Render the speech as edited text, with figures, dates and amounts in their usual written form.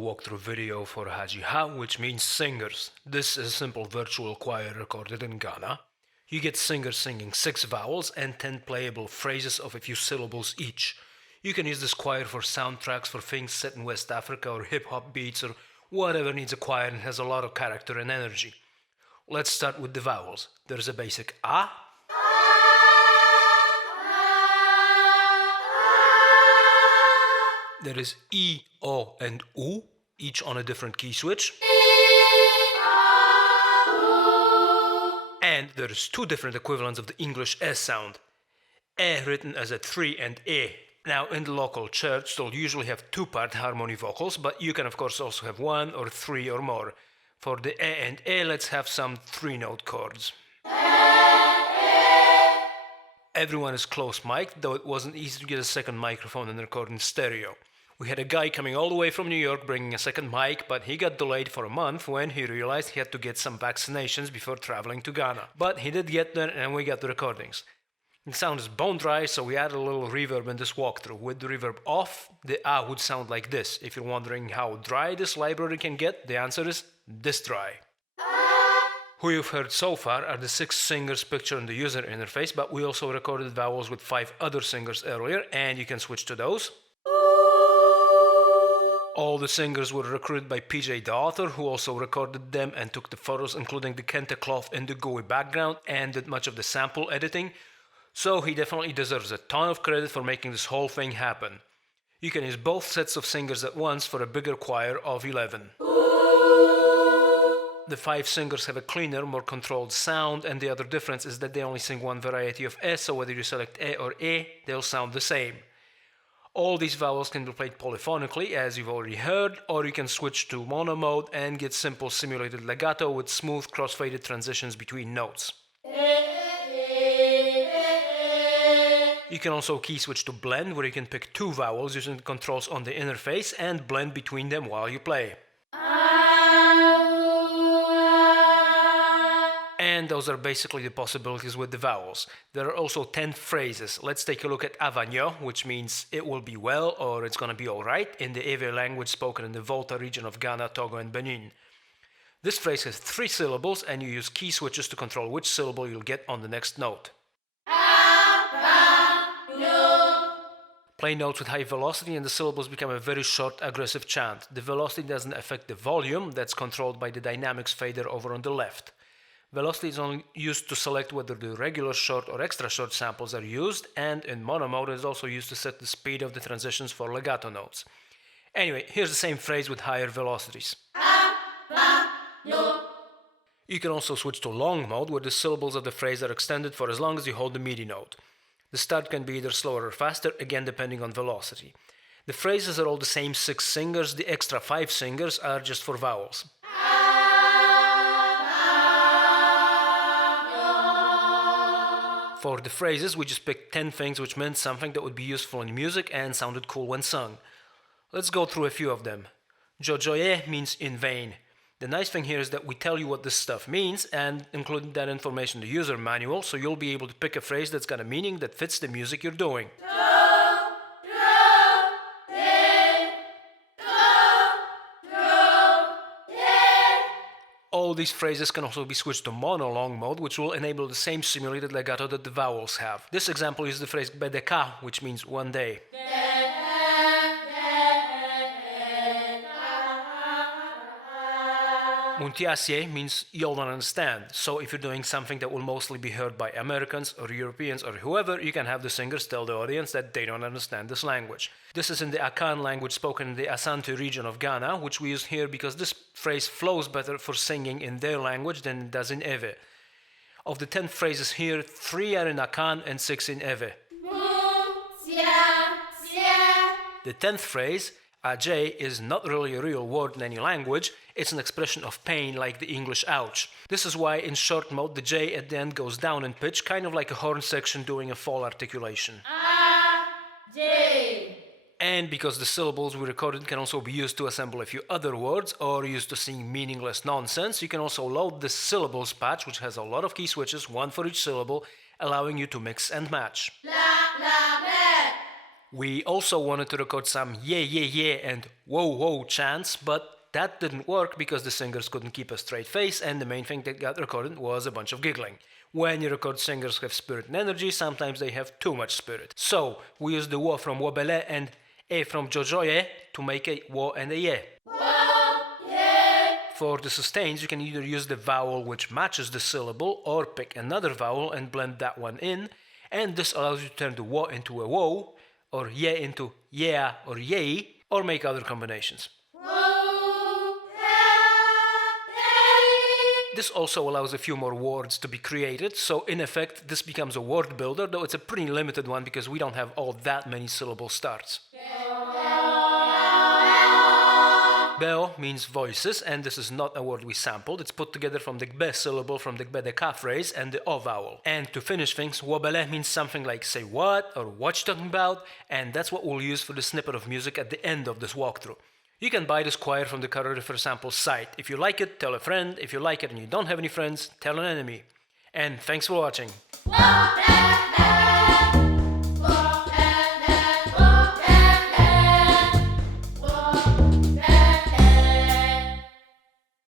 the walkthrough video for Hadzidha, which means singers. This is a simple virtual choir recorded in Ghana. You get singers singing 6 vowels and 10 playable phrases of a few syllables each. You can use this choir for soundtracks for things set in West Africa or hip-hop beats or whatever needs a choir and has a lot of character and energy. Let's start with the vowels. There's a basic A. There is E, O, and U, each on a different key switch. And there's 2 different equivalents of the English S sound. E written as a 3 and E. Now, in the local church, they'll usually have 2-part harmony vocals, but you can of course also have 1 or 3 or more. For the E and E, let's have some 3-note chords. Everyone is close mic'd, though it wasn't easy to get a second microphone and record in stereo. We had a guy coming all the way from New York bringing a second mic, but he got delayed for a month when he realized he had to get some vaccinations before traveling to Ghana. But he did get there and we got the recordings. The sound is bone dry, so we added a little reverb in this walkthrough. With the reverb off, the A would sound like this. If you're wondering how dry this library can get, the answer is this dry. Who you've heard so far are the 6 singers pictured in the user interface, but we also recorded vowels with 5 other singers earlier, and you can switch to those. All the singers were recruited by PJ the author, who also recorded them and took the photos, including the kente cloth in the GUI background, and did much of the sample editing. So he definitely deserves a ton of credit for making this whole thing happen. You can use both sets of singers at once for a bigger choir of 11. The 5 singers have a cleaner, more controlled sound, and the other difference is that they only sing one variety of E, so whether you select E or E, they'll sound the same. All these vowels can be played polyphonically, as you've already heard, or you can switch to mono mode and get simple simulated legato with smooth crossfaded transitions between notes. You can also key switch to blend, where you can pick 2 vowels using the controls on the interface and blend between them while you play. And those are basically the possibilities with the vowels. There are also 10 phrases. Let's take a look at avanyo, which means it will be well or it's gonna be alright in the Ewe language spoken in the Volta region of Ghana, Togo and Benin. This phrase has 3 syllables and you use key switches to control which syllable you'll get on the next note. Play notes with high velocity and the syllables become a very short, aggressive chant. The velocity doesn't affect the volume, that's controlled by the dynamics fader over on the left. Velocity is only used to select whether the regular short or extra short samples are used, and in mono mode it is also used to set the speed of the transitions for legato notes. Anyway, here's the same phrase with higher velocities. You can also switch to long mode, where the syllables of the phrase are extended for as long as you hold the MIDI note. The start can be either slower or faster, again depending on velocity. The phrases are all the same 6 singers, the extra 5 singers are just for vowels. For the phrases, we just picked 10 things which meant something that would be useful in music and sounded cool when sung. Let's go through a few of them. Jojoye means in vain. The nice thing here is that we tell you what this stuff means and include that information in the user manual, so you'll be able to pick a phrase that's got a meaning that fits the music you're doing. All these phrases can also be switched to mono-long mode, which will enable the same simulated legato that the vowels have. This example uses the phrase bedeka, which means one day. Muntiasye means you'll not understand, so if you're doing something that will mostly be heard by Americans or Europeans or whoever, you can have the singers tell the audience that they don't understand this language. This is in the Akan language spoken in the Asante region of Ghana, which we use here because this phrase flows better for singing in their language than it does in Ewe. Of the 10 phrases here, 3 are in Akan and 6 in Ewe. The 10th phrase, Ajay, is not really a real word in any language, it's an expression of pain like the English ouch. This is why in short mode the J at the end goes down in pitch, kind of like a horn section doing a fall articulation. Ajay. And because the syllables we recorded can also be used to assemble a few other words or used to sing meaningless nonsense, you can also load the syllables patch, which has a lot of key switches, 1 for each syllable, allowing you to mix and match. We also wanted to record some yeah, yeah, yeah and whoa, whoa chants, but that didn't work because the singers couldn't keep a straight face, and the main thing that got recorded was a bunch of giggling. When you record singers who have spirit and energy, sometimes they have too much spirit. So we used the wo from wobele and e from jojoye to make a wo and a ye. For the sustains, you can either use the vowel which matches the syllable or pick another vowel and blend that one in, and this allows you to turn the wo into a wo, or ye into yeah or yay, or make other combinations. This also allows a few more words to be created, so in effect this becomes a word builder, though it's a pretty limited one because we don't have all that many syllable starts. Beo means voices, and this is not a word we sampled. It's put together from the gbe syllable from the gbe de ka phrase and the o vowel. And to finish things, wobele means something like say what or what you talking about, and that's what we'll use for the snippet of music at the end of this walkthrough. You can buy this choir from the Karoryfer Samples site. If you like it, tell a friend. If you like it and you don't have any friends, tell an enemy. And thanks for watching.